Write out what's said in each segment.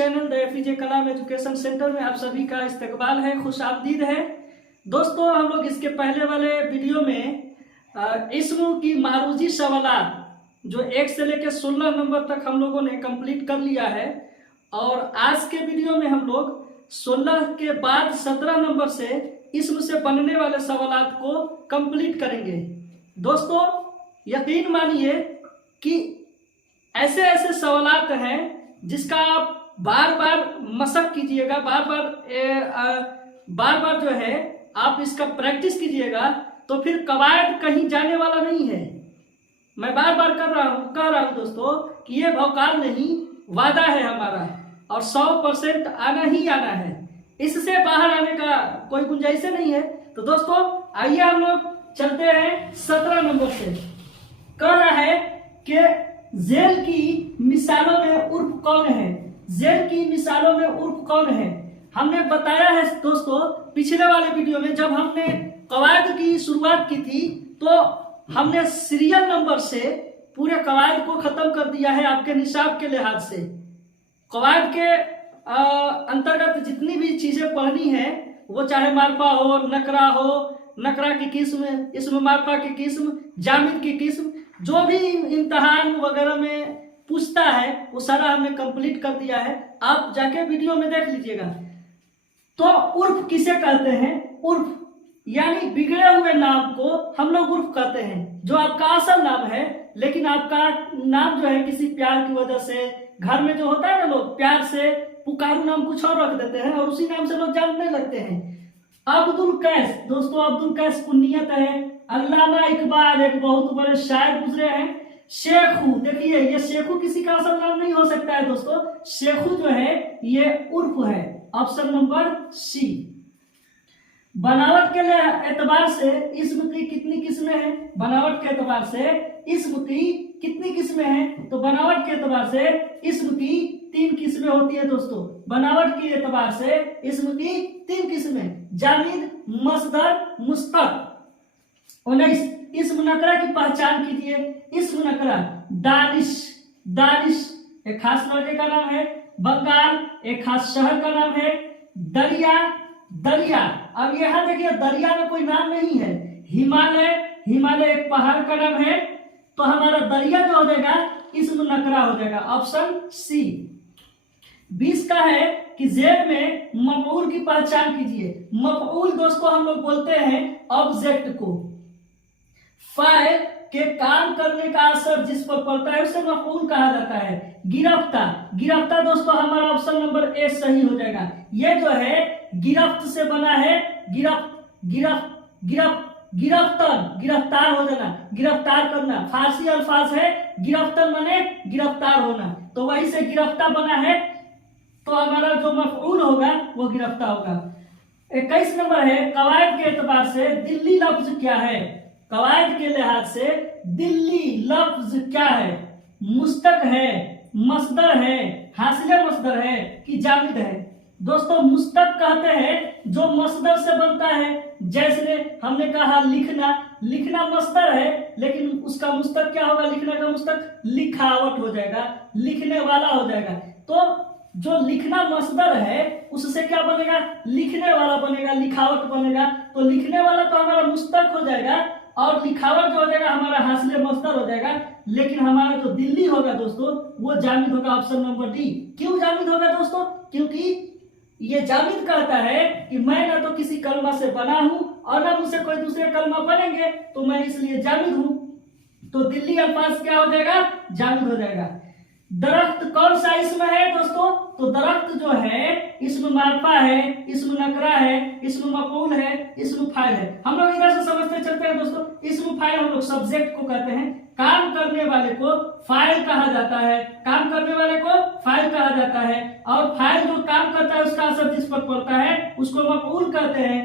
Channel the APJ Kalam education centre में आप सभी का इस्तकबाल है, खुशामदीद है। दोस्तों, हम लोग इसके पहले वाले वीडियो में इस्म की मारूजी सवालात जो 1 से लेकर 16 नंबर तक हम लोगों ने कंप्लीट कर लिया है और आज के वीडियो में हम लोग 16 के बाद 17 नंबर से इस्म से बनने वाले सवालात को कंप्लीट करेंगे। दोस्तों, यकीन मानिए कि ऐसे ऐसे सवालात हैं जिसका आप बार बार मशक कीजिएगा, बार बार जो है आप इसका प्रैक्टिस कीजिएगा तो फिर कवायद कहीं जाने वाला नहीं है। मैं बार बार कह रहा हूं दोस्तों कि ये भौकाल नहीं, वादा है हमारा और 100% आना ही आना है। इससे बाहर आने का कोई गुंजाइश नहीं है। तो दोस्तों, आइए हम लोग चलते हैं 17 नंबर से। कह रहा है कि जेल की मिसालों में उर्फ कौन है। जेल की मिसालों में उर्फ कौन है। हमने बताया है दोस्तों पिछले वाले वीडियो में, जब हमने कवायद की शुरुआत की थी तो हमने सीरियल नंबर से पूरे कवायद को खत्म कर दिया है आपके निसाब के लिहाज से। कवायद के अंतर्गत जितनी भी चीजें पढ़नी है, वो चाहे मारफा हो, नकरा हो, नकरा की किस्म, इसमें मारफा की किस्म, जामिद की किस्म, जो भी इम्तिहान वगैरह में पूछता है वो सारा हमने कंप्लीट कर दिया है। आप जाके वीडियो में देख लीजिएगा। तो उर्फ किसे कहते हैं? उर्फ यानी बिगड़े हुए नाम को हम लोग उर्फ कहते हैं। जो आपका असल नाम है, लेकिन आपका नाम जो है किसी प्यार की वजह से, घर में जो होता है ना, लोग प्यार से पुकारू नाम कुछ और रख देते हैं और उसी नाम से लोग जानने लगते हैं। अब्दुल कैस, दोस्तों अब्दुल कैस कुन्नियत है। अल्लामा इकबाल एक बहुत बड़े शायर गुजरे हैं। शेखू, देखिए ये शेखू किसी का असल नाम नहीं हो सकता है दोस्तों। शेखू जो है ये उर्फ है। Option number C. बनावट के एतबार से इस्म की कितनी किस्में हैं? बनावट के एतबार से इस्म की कितनी किस्में हैं? तो बनावट के एतबार से इस्म की 3 किस्में होती है दोस्तों। बनावट के एतबार से इस्म की 3 किस्में, जामिद, मसदर, मुस्तक। 19 इस्म नकरा की पहचान कीजिए। इस्म नकरा दानिश, दानिश एक खास लड़के का नाम है। बंगाल एक खास शहर का नाम है। दरिया, दरिया, अब यहां देखिए दरिया में कोई नाम नहीं है। हिमालय, हिमालय एक पहाड़ का नाम है। तो हमारा दरिया जो हो जाएगा इस्म नकरा हो जाएगा। Option C. 20 का है कि जेल में मफऊल की पहचान कीजिए। मफऊल दोस्तों हम लोग बोलते हैं ऑब्जेक्ट को। फाइल के काम करने का असर जिस पर पड़ता है उसे मफऊल कहा जाता है। गिरफ्तार, गिरफ्तार दोस्तों हमारा ऑप्शन नंबर ए सही हो जाएगा। ये जो है गिरफ्त से बना है। गिरफ्तार, गिरफ्तार हो जाना, गिरफ्तार करना। फारसी अल्फाज है। गिरफ्तार माने गिरफ्तार होना, तो वही से गिरफ्तार बना है। तो हमारा जो मफऊल होगा वो गिरफ्तार होगा। 21 नंबर है कवायद के एतबार से दिल्ली लफ्ज क्या है। कवायद के लिहाज से दिल्ली लफ्ज क्या है? मुस्तक है, मसदर है, हासिले मसदर है कि जामिद है। दोस्तों मुस्तक कहते हैं जो मसदर से बनता है। जैसे हमने कहा लिखना, लिखना मसदर है, लेकिन उसका मुस्तक क्या होगा? लिखना का मुस्तक लिखावट हो जाएगा, लिखने वाला हो जाएगा। तो जो लिखना मसदर है उससे क्या बनेगा? लिखने वाला बनेगा, लिखावट बनेगा। तो लिखने वाला तो हमारा मुस्तक हो जाएगा और लिखावट जो हो जाएगा हमारा हासिले मसदर हो जाएगा। लेकिन हमारा जो दिल्ली होगा दोस्तों वो जामिद होगा। Option number D. क्यों जामिद होगा दोस्तों? क्योंकि ये जामिद कहता है कि मैं ना तो किसी कलमा से बना हूं और ना मुझसे कोई दूसरे कलमा बनेंगे, तो मैं इसलिए जामिद हूं। तो दिल्ली अल्फाज क्या हो जाएगा? जामिद हो जाएगा। दरख्त कौन सा इस्म है दोस्तों? तो दरख्त जो है इस्म मारफा है, इस्म नकरा है, इस्म मफऊल है, इस्म फाइल है। हम लोग इधर से समझते चलते हैं दोस्तों। इस्म फाइल हम लोग सब्जेक्ट को कहते हैं। काम करने वाले को फाइल कहा जाता है। काम करने वाले को फाइल कहा जाता है। और फाइल जो काम करता है उसका असर जिस पर पड़ता है उसको मफऊल कहते हैं।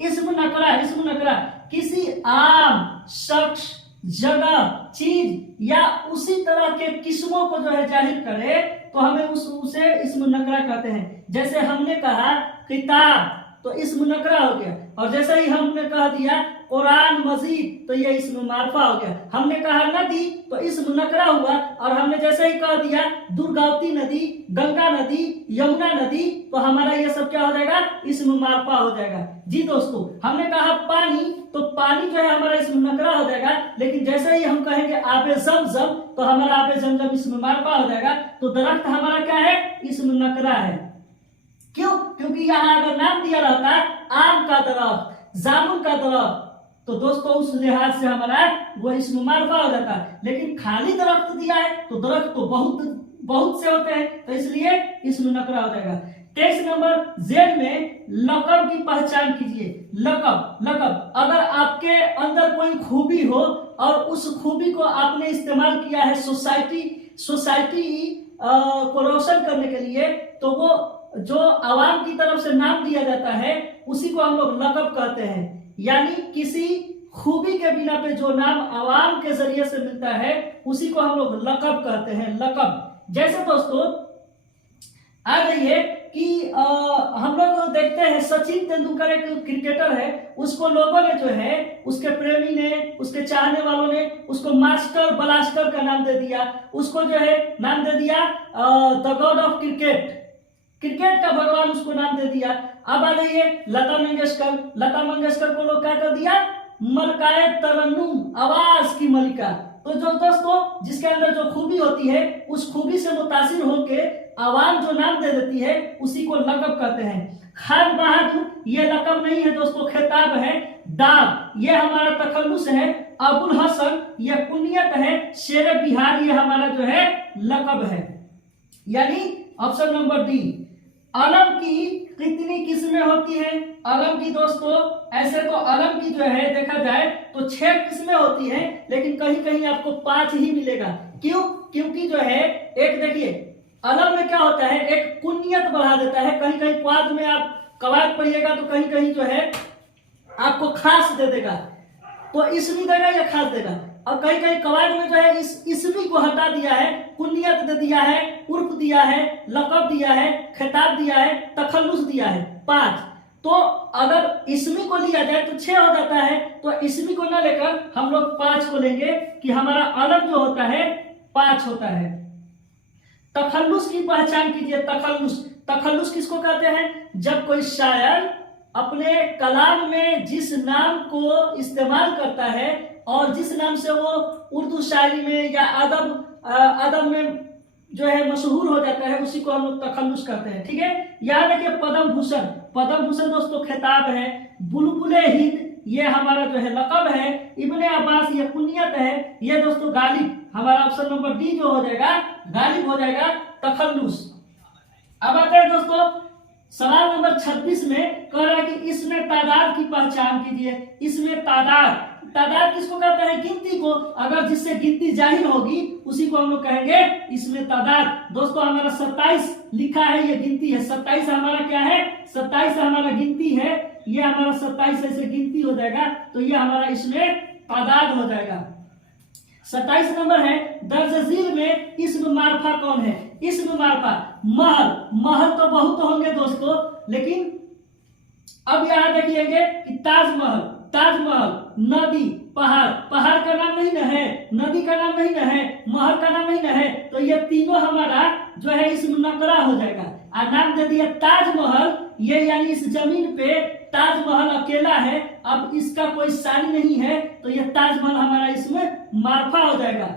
इस्म नकरा, इस्म नकरा किसी आम शख्स, जगह, चीज या उसी तरह के किस्मों को जो है जाहिर करे तो हमें उसे इस्म नकरा कहते हैं। जैसे हमने कहा किताब, तो इस्म नकरा हो गया। और जैसे ही हमने कह दिया कुरान मजीद तो ये इस्म मारफा हो गया। हमने कहा नदी तो इस्म नकरा हुआ, और हमने जैसे ही कह दिया दुर्गावती नदी, गंगा नदी, यमुना नदी, तो हमारा ये सब क्या हो जाएगा, इस्म मारफा हो जाएगा। जी दोस्तों, हमने कहा पानी, तो पानी जो है हमारा इस्म नकरा हो जाएगा, लेकिन जैसे ही हम कहेंगे आबे जमजम तो हमारा आबे जमजम इस्म मारफा हो जाएगा। तो दरख्त हमारा क्या है, इस्म नकरा है। क्यों? क्योंकि यहाँ अगर नाम दिया रहता आम का दरख्त, जामुन का दरख्त, तो दोस्तों उस लिहाज से हमारा वो इस्म मारफा हो जाता है। लेकिन खाली दरख्त दिया है तो दरख्त तो बहुत से होते हैं, तो इसलिए इस्म नकरा हो जाएगा। 23 नंबर जेल में लक़ब की पहचान कीजिए। लक़ब अगर आपके अंदर कोई खूबी हो और उस खूबी को आपने इस्तेमाल किया है सोसाइटी को रोशन करने के लिए, तो वो जो आवाम की तरफ से नाम दिया जाता है उसी को हम लोग लक़ब कहते हैं। यानी किसी खूबी के बिना पे जो नाम आवाम के जरिए से मिलता है उसी को हम लोग लक़ब कहते हैं, लक़ब। जैसे दोस्तों आ जाइए कि हम लोग देखते हैं सचिन तेंदुलकर एक क्रिकेटर है, उसको लोगों ने जो है, उसके प्रेमी ने, उसके चाहने वालों ने उसको मास्टर ब्लास्टर का नाम दे दिया, उसको जो है नाम दे दिया द गॉड ऑफ क्रिकेट का भगवान उसको नाम दे दिया। अब आ जाइए लता मंगेशकर को लोग क्या कर दिया, मलकाए तरन्नुम, आवाज की मलिका। तो जो दोस्तों जिसके अंदर जो खूबी होती है उस खूबी से मुतासिर होके आवाम जो नाम दे देती है उसी को लक़ब कहते हैं। खान बहादुर ये लक़ब नहीं है दोस्तों, खिताब है। दाग ये हमारा तखल्लुस है। अबुल हसन ये कुनियत है। शेर बिहार ये हमारा जो है लक़ब है। यानी ऑप्शन नंबर डी। अलम की कितनी किस्में होती हैं? अलम की दोस्तों ऐसे तो अलम की जो है देखा जाए तो 6 किस्में होती हैं, लेकिन कहीं कहीं आपको 5 ही मिलेगा। क्यों? क्योंकि जो है एक देखिए अलम में क्या होता है, एक कुनियत बढ़ा देता है। कहीं कहीं क्वाद में आप कवायद पढ़िएगा तो कहीं कहीं जो है आपको खास दे देगा, तो इसमी देगा या खास देगा। और कहीं कहीं कवायद में जो है इस इसमी को हटा दिया है, कुनियत दे दिया है, उर्फ दिया है, लक़ब दिया है, खिताब दिया है, तखल्लुस दिया है। 5। तो अगर इसमी को लिया जाए तो 6 हो जाता है, तो इसमी को ना लेकर हम लोग 5 को लेंगे कि हमारा अलग जो होता है 5 होता है। तखल्लुस की पहचान कीजिए। तखल्लुस किसको कहते हैं? जब कोई शायर अपने कलाम में जिस नाम को इस्तेमाल करता है और जिस नाम से वो उर्दू शायरी में या अदब में जो है मशहूर हो जाता है उसी को हम लोग तखल्लुस कहते हैं। ठीक है, याद रखिए पद्म भूषण दोस्तों खिताब है। बुलबुले हिंद ये हमारा जो है लक़ब है। इब्ने अब्बास ये कुनियत है। ये दोस्तों गालिब, हमारा ऑप्शन नंबर डी जो हो जाएगा गालिब हो जाएगा, तखल्लुस। अब आते हैं दोस्तों सवाल नंबर 26 में, कह रहा है कि इसमें तादाद की पहचान कीजिए। इसमें तादाद किसको कहते हैं? गिनती को। अगर जिससे गिनती जाहिर होगी उसी को हम लोग कहेंगे इसमें तादाद। दोस्तों हमारा 27 लिखा है, ये गिनती है। 27 हमारा क्या है? 27 हमारा गिनती है। ये हमारा 27 ऐसे गिनती हो जाएगा, तो ये हमारा इसमें तादाद हो जाएगा। 27 नंबर है, दर्ज-ए-ज़ील में इस्म मारफा कौन है? इस्म मारफा महल तो बहुत होंगे दोस्तों, लेकिन अब यहाँ देखिएंगे कि ताजमहल, नदी, पहाड़ का नाम नहीं ना है, नदी का नाम नहीं ना है, महल का नाम नहीं ना है, तो ये तीनों हमारा जो है इस्म नकरा हो जाएगा। और नाम दे दिया ताजमहल, ये यानी इस जमीन पे ताजमहल अकेला है, अब इसका कोई सानी नहीं है, तो ये ताजमहल हमारा इसमें मारफा हो जाएगा।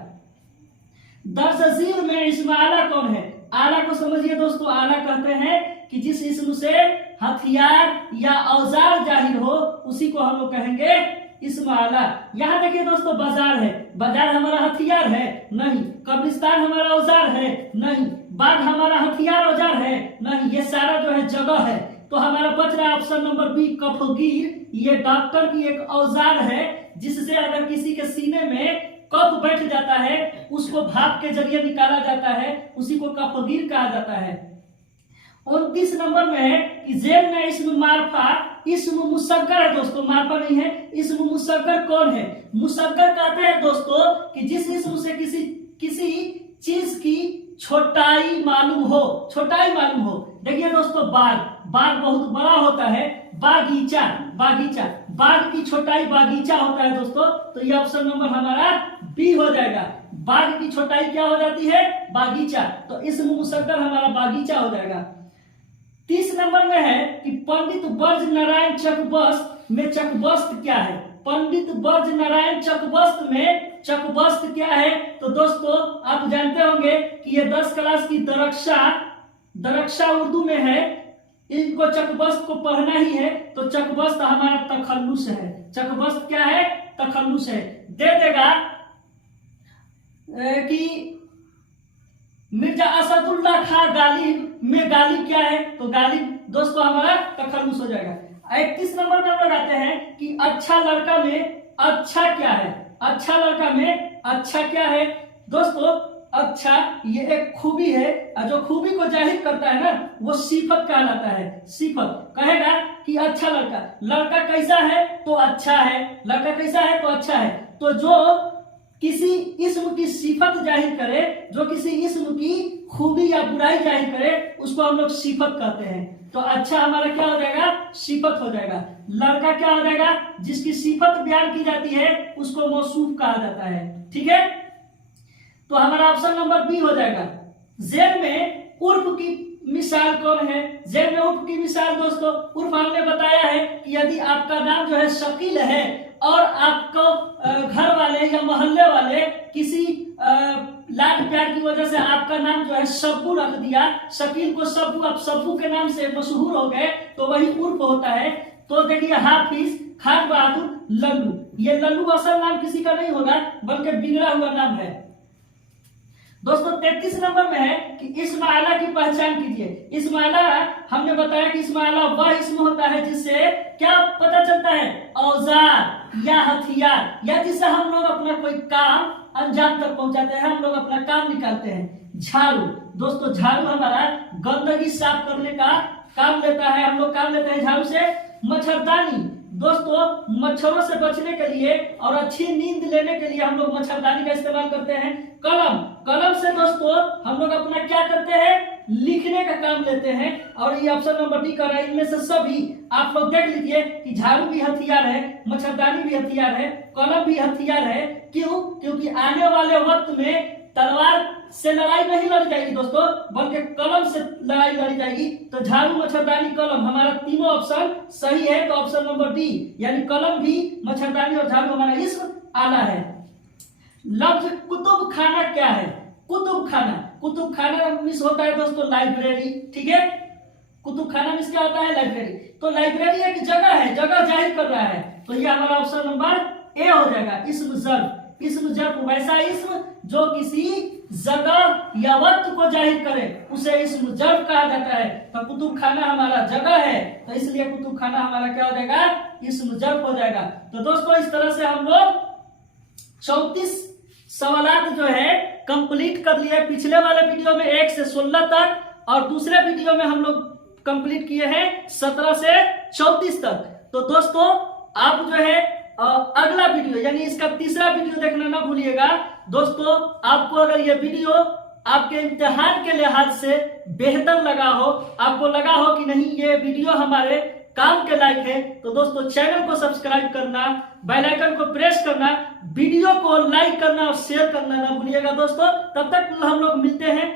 दर्ज-ए-ज़ील में इस्म आला कौन है? आला को समझिए दोस्तों, आला कहते हैं कि जिस इस्म से हथियार या औजार जाहिर हो उसी को हम लोग कहेंगे इस्म आला। यहाँ देखिए दोस्तों बाजार है, बाजार हमारा हथियार है? नहीं। कब्रिस्तान हमारा औजार है? नहीं। बाग हमारा हथियार औजार है? नहीं। ये सारा जो है जगह है, तो हमारा बच रहा है ऑप्शन नंबर बी, कफगीर। ये डॉक्टर की एक औजार है जिससे अगर किसी के सीने में कफ बैठ जाता है उसको भाप के जरिए निकाला जाता है, उसी को कफगीर कहा जाता है। 29 नंबर में है कि जेल में इस्म मारफा, इस्म मुसग्गर है दोस्तों, मारफा नहीं है। इस्म मुसग्गर कौन है? मुसग्गर कहते हैं दोस्तों कि जिस इस्म से किसी चीज की छोटाई मालूम हो। देखिए दोस्तों बाग बहुत बड़ा होता है, बागीचा, बागीचा, बाग की छोटाई बागीचा होता है दोस्तों। तो ये ऑप्शन नंबर हमारा बी हो जाएगा। बाग की छोटाई क्या हो जाती है? बागीचा। तो इसम मुसक्कर हमारा बागीचा हो जाएगा। 30 नंबर में है कि पंडित ब्रज नारायण चकबस्त में चकबस्त क्या है? पंडित ब्रज नारायण चकबस्त में चकबस्त क्या है? तो दोस्तों आप जानते होंगे कि ये 10 क्लास की दरक्षा उर्दू में है, इनको चकबस्त को पढ़ना ही है। तो चकबस्त हमारा तखल्लुस है। चकबस्त क्या है? तखल्लुस है। दे देगा कि मिर्जा असदुल्ला खां गालिब में गालिब क्या है? तो गालिब दोस्तों हमारा तखल्लुस हो जाएगा। 31 नंबर में हम लोग आते हैं कि अच्छा लड़का में अच्छा क्या है? अच्छा लड़का में अच्छा क्या है? दोस्तों अच्छा ये एक खूबी है, और जो खूबी को जाहिर करता है ना वो सिफत कहलाता है। सिफत कहेगा कि अच्छा लड़का, लड़का कैसा है? तो अच्छा है। लड़का कैसा है? तो अच्छा है। तो जो किसी इस्म की सिफत जाहिर करे, जो किसी इस्म की खूबी या बुराई जाहिर करे, उसको हम लोग सिफत कहते हैं। तो अच्छा हमारा क्या हो जाएगा? सिफत हो जाएगा। लड़का क्या हो जाएगा? जिसकी सिफत बयान की जाती है उसको मौसूफ कहा जाता है। ठीक है, तो हमारा ऑप्शन नंबर बी हो जाएगा। जेल में उर्फ की मिसाल कौन है? जेल में उर्फ की मिसाल दोस्तों, उर्फ हमने बताया है कि यदि आपका नाम जो है शकील है और आपको घर वाले या मोहल्ले वाले किसी लाड प्यार की वजह से आपका नाम जो है सब्बू रख दिया, शकील को सब्बू, आप सब्बू के नाम से मशहूर हो गए, तो वही उर्फ होता है। तो देखिए हाफिज, खान बहादुर, लल्लू, ये लल्लू असल नाम किसी का नहीं होगा बल्कि बिगड़ा हुआ नाम है। दोस्तों 33 नंबर में है कि इस्म आला की पहचान कीजिए। इस्म आला हमने बताया कि इस्म आला वह इस्म होता है जिससे क्या पता चलता है? औजार या हथियार, या जिससे हम लोग अपना कोई काम अंजाम तक पहुंचाते हैं, हम लोग अपना काम निकालते हैं। झाड़ू दोस्तों, झाड़ू हमारा गंदगी साफ करने का काम लेता है, हम लोग काम लेते हैं झाड़ू से। मच्छरदानी दोस्तों, मच्छरों से बचने के लिए और अच्छी नींद लेने के लिए हम लोग मच्छरदानी का इस्तेमाल करते हैं। कलम, कलम से दोस्तों हम लोग अपना क्या करते हैं? लिखने का काम लेते हैं। और ये ऑप्शन नंबर डी कर रहा है। इनमें से सभी आप लोग देख लीजिए कि झाड़ू भी हथियार है, मच्छरदानी भी हथियार है, कलम भी हथियार है। क्यों? क्योंकि आने वाले वक्त में तलवार से लड़ाई नहीं लड़ी जाएगी दोस्तों, बल्कि कलम से लड़ाई लड़ी जाएगी। तो झाड़ू, मच्छरदानी, कलम, हमारा तीनों ऑप्शन सही है। तो ऑप्शन नंबर डी यानी कलम भी, मच्छरदानी और झाड़ू हमारा इस्म आला है। लफ्ज कुतुब खाना क्या है? कुतुब खाना, कुतुब खाना मिस होता है दोस्तों लाइब्रेरी। ठीक है, कुतुब खाना मिस क्या होता है? लाइब्रेरी। तो लाइब्रेरी एक जगह है, जगह जाहिर कर रहा है। तो ये हमारा ऑप्शन नंबर ए हो जाएगा। इस्म जर्फ, इस्म जर्फ वैसा इस्म जो किसी जगह या वक्त को जाहिर करे उसे इस्म जर्फ कहा जाता है। तो कुतुब खाना हमारा जगह है, तो इसलिए कुतुब खाना हमारा क्या हो जाएगा? इस्म जर्फ हो जाएगा। तो दोस्तों इस तरह से हम लोग 34 सवालात जो है कंप्लीट कर लिए। पिछले वाले वीडियो में 1 से 16 तक, और दूसरे वीडियो में हम लोग कंप्लीट किए हैं 17 से 34 तक। तो दोस्तों आप जो है अगला वीडियो यानी इसका तीसरा वीडियो देखना ना भूलिएगा। दोस्तों आपको अगर ये वीडियो आपके इम्तिहान के लिहाज से बेहतर लगा हो, आपको लगा हो कि नहीं ये वीडियो हमारे काम के लायक है, तो दोस्तों चैनल को सब्सक्राइब करना, बेल आइकन को प्रेस करना, वीडियो को लाइक करना और शेयर करना ना भूलिएगा दोस्तों। तब तक हम लोग मिलते हैं